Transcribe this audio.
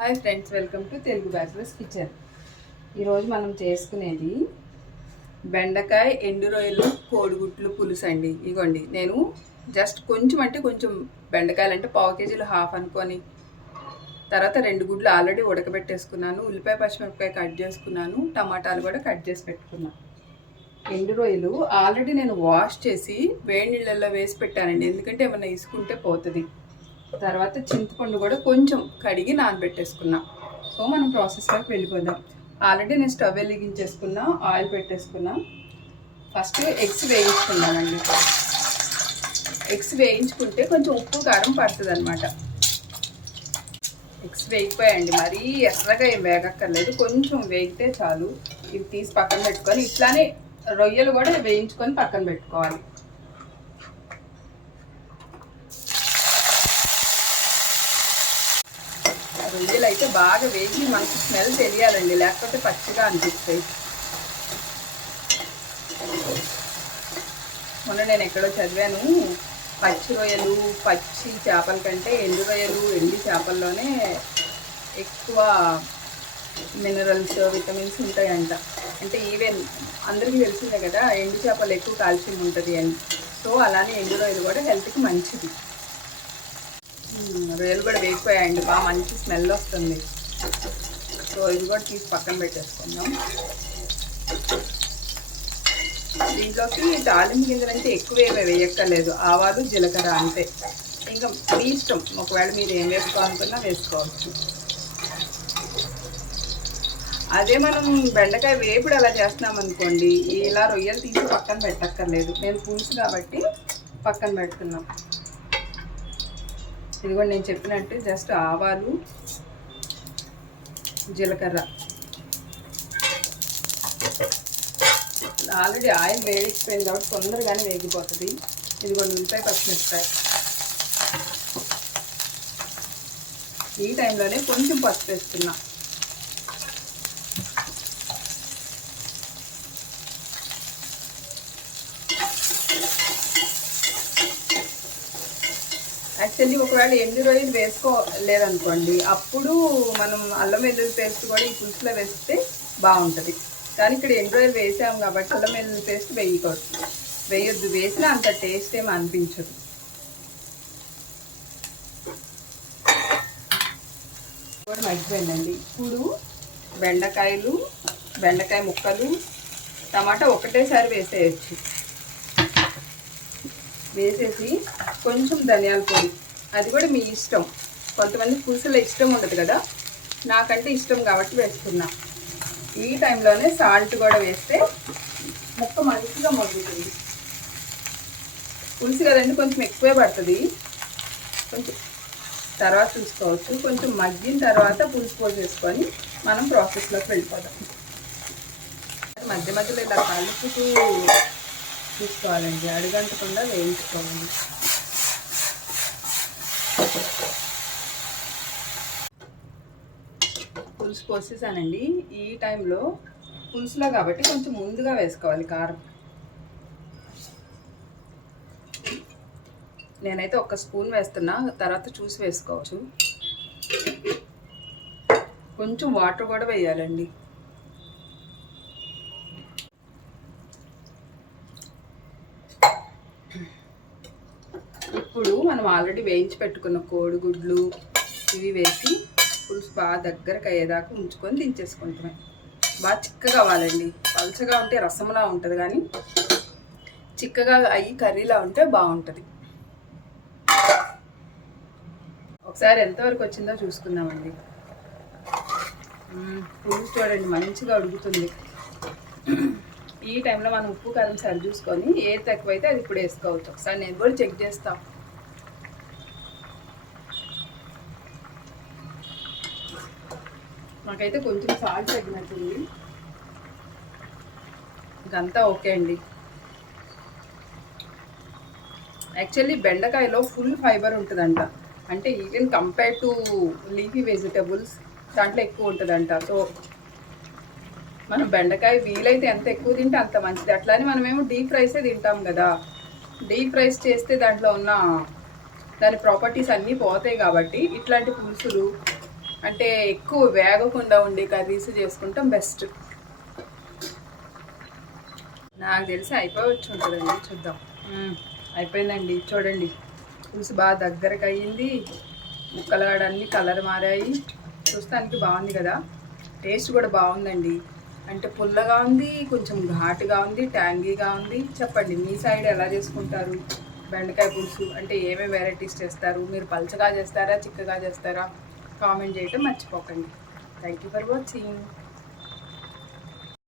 Hi friends, welcome to Telugu bachelors kitchen. ఈరోజు మనం చేసుకునేది బెండకాయ ఎండు రొయ్యలు కోడిగుడ్లు పులుసు అండి. ఇగోండి, నేను జస్ట్ కొంచెం అంటే కొంచెం బెండకాయలు అంటే పావు కేజీలు హాఫ్ అనుకొని, తర్వాత 2 గుడ్లు ఆల్రెడీ ఉడకబెట్టేసుకున్నాను, ఉల్లిపాయ పచ్చిమిరపకాయ కట్ చేసుకున్నాను, టమాటాలు కూడా కట్ చేసి పెట్టుకున్నాను. ఎండు రొయ్యలు ఆల్రెడీ నేను వాష్ చేసి వేడి నీళ్ళల్లో వేసి పెట్టానండి, ఎందుకంటే ఏమన్నా ఇసుకుంటే పోతుంది. తర్వాత చింతపండు కూడా కొంచెం కడిగి నానబెట్టేసుకున్నా. సో మనం ప్రాసెస్లోకి వెళ్ళిపోదాం. ఆల్రెడీ నేను స్టవ్ వెలిగించేసుకున్నా, ఆయిల్ పెట్టేసుకున్నా. ఫస్ట్ ఎగ్స్ వేయించుకున్నానండి. ఎగ్స్ వేయించుకుంటే కొంచెం ఉప్పు కారం పడుతుంది అనమాట. ఎగ్స్ వేగిపోయాయండి, మరీ ఎర్రగా ఏం వేగక్కర్లేదు, కొంచెం వేగితే చాలు. ఇవి తీసి పక్కన పెట్టుకొని ఇట్లానే రొయ్యలు కూడా వేయించుకొని పక్కన పెట్టుకోవాలి. రొయ్యలు అయితే బాగా వేగి మనకి స్మెల్ తెలియాలండి, లేకపోతే పచ్చిగా అనిపిస్తాయి. మొన్న నేను ఎక్కడో చదివాను, పచ్చి రొయ్యలు పచ్చి చేపల కంటే ఎండు రొయ్యలు ఎండి చేపల్లోనే ఎక్కువ మినరల్స్ విటమిన్స్ ఉంటాయంట. అంటే ఈవెన్ అందరికీ తెలిసిందే కదా, ఎండు చేపలు ఎక్కువ కాల్షియం ఉంటుంది అని. సో అలానే ఎండు రొయ్యలు కూడా హెల్త్కి మంచిది. రొయ్యలు కూడా వేగిపోయాయండి, బాగా మంచి స్మెల్ వస్తుంది. సో ఇది కూడా తీసి పక్కన పెట్టేసుకుందాం. దీంట్లోకి తాలింపు గింజలు అంటే ఎక్కువ ఏమీ వేయక్కర్లేదు, ఆవాలు జీలకర్ర అంతే. ఇంకా మీ ఇష్టం, ఒకవేళ మీరు ఏం వేసుకోవాలనుకున్నా వేసుకోవచ్చు. అదే మనం బెండకాయ వేపుడు అలా చేస్తున్నాం అనుకోండి, ఇలా రొయ్యలు తీసి పక్కన పెట్టక్కర్లేదు. నేను పులుసు కాబట్టి పక్కన పెడుతున్నాం. ఇది కూడా నేను చెప్పినట్టు జస్ట్ ఆవాలు జీలకర్ర. ఆల్రెడీ ఆయిల్ వేడిపోయింది కాబట్టి తొందరగానే వేగిపోతుంది. ఇది కూడా ఉల్లిపాయ పచ్చిమిరపకాయ. ఈ టైంలోనే కొంచెం పసుపు వేస్తున్నా. యాక్చువల్లీ ఒకవేళ ఎండు రొయ్యలు వేసుకోలేదనుకోండి, అప్పుడు మనం అల్లం వెల్లుల్లి పేస్ట్ కూడా ఈ పులుసులో వేస్తే బాగుంటుంది. కానీ ఇక్కడ ఎండు రొయ్యలు వేసాము కాబట్టి అల్లం వెల్లుల్లి పేస్ట్ వేయొద్దు. వేసినా అంత టేస్ట్ ఏమి అనిపించదు. కూడా మగ్గిపోయిందండి. ఇప్పుడు బెండకాయ ముక్కలు, టమాటా ఒకటేసారి వేసేయచ్చు. వేసేసి కొంచెం ధనియాల పొడి, అది కూడా మీ ఇష్టం. కొంతమంది పులుసులో ఇష్టం ఉండదు కదా, నాకంటే ఇష్టం కాబట్టి వేస్తున్నా. ఈ టైంలోనే సాల్ట్ కూడా వేస్తే ముక్క మంచిగా మగ్గుతుంది. పులుసు కదండి, కొంచెం ఎక్కువే పడుతుంది. కొంచెం తర్వాత చూసుకోవచ్చు. కొంచెం మగ్గిన తర్వాత పులుసు పోసేసుకొని మనం ప్రాసెస్లోకి వెళ్ళిపోదాం. మధ్య మధ్యలో ఇలా కలుపుతూ చూసుకోవాలండి, అడుగంటకుండా వేయించుకోవాలి. పులుసు పోసేసానండి. ఈ టైంలో పులుసులో కాబట్టి కొంచెం ముందుగా వేసుకోవాలి కారం. నేనైతే 1 స్పూన్ వేస్తున్నా, తర్వాత చూసి వేసుకోవచ్చు. కొంచెం వాటర్ కూడా వేయాలండి. ఇప్పుడు మనం ఆల్రెడీ వేయించి పెట్టుకున్న కోడిగుడ్లు ఇవి వేసి పులుసు బాగా దగ్గరకు అయ్యేదాకా ఉంచుకొని దించేసుకుంటామే. బాగా చిక్కగా కావాలండి, పలుచగా ఉంటే రసంలా ఉంటుంది, కానీ చిక్కగా అయ్యి కర్రీలా ఉంటే బాగుంటుంది. ఒకసారి ఎంతవరకు వచ్చిందో చూసుకుందామండి. పులుసు చూడండి మంచిగా ఉడుకుతుంది. ఈ టైంలో మనం ఉప్పు కారం సరి చూసుకొని ఏది తక్కువైతే అది ఇప్పుడు వేసుకోవచ్చు. ఒకసారి నేను కూడా చెక్ చేస్తాం. నాకైతే కొంచెం సాల్ట్ తగ్గినట్టుంది. ఇంకంతా ఓకే అండి. యాక్చువల్లీ బెండకాయలో ఫుల్ ఫైబర్ ఉంటుందంట, అంటే even compare to leafy vegetables దాంట్లో ఎక్కువ ఉంటుందంట. సో మనం బెండకాయ వీలైతే ఎంత ఎక్కువ తింటే అంత మంచిది. అట్లానే మనమేమో డీప్ ఫ్రైసే తింటాం కదా, డీప్ ఫ్రైస్ చేస్తే దాంట్లో ఉన్న దాని ప్రాపర్టీస్ అన్నీ పోతాయి. కాబట్టి ఇట్లాంటి పులుసులు అంటే ఎక్కువ వేగకుండా ఉండే కర్రీస్ చేసుకుంటాం బెస్ట్. నాకు తెలిసి అయిపోవచ్చు ఉంటుందండి, చూద్దాం. అయిపోయిందండి, చూడండి పులుసు బాగా దగ్గరకు అయ్యింది, ముక్కలు కూడా అన్నీ కలర్ మారాయి. చూస్తానికి బాగుంది కదా, టేస్ట్ కూడా బాగుందండి. అంటే పుల్లగా ఉంది, కొంచెం ఘాటుగా ఉంది, ట్యాంగీగా ఉంది. చెప్పండి మీ సైడ్ ఎలా చేసుకుంటారు బెండకాయ పులుసు? అంటే ఏమేమి వెరైటీస్ చేస్తారు? మీరు పలచగా చేస్తారా, చిక్కగా చేస్తారా? కామెంట్ చేయటం మర్చిపోకండి. Thank you for watching.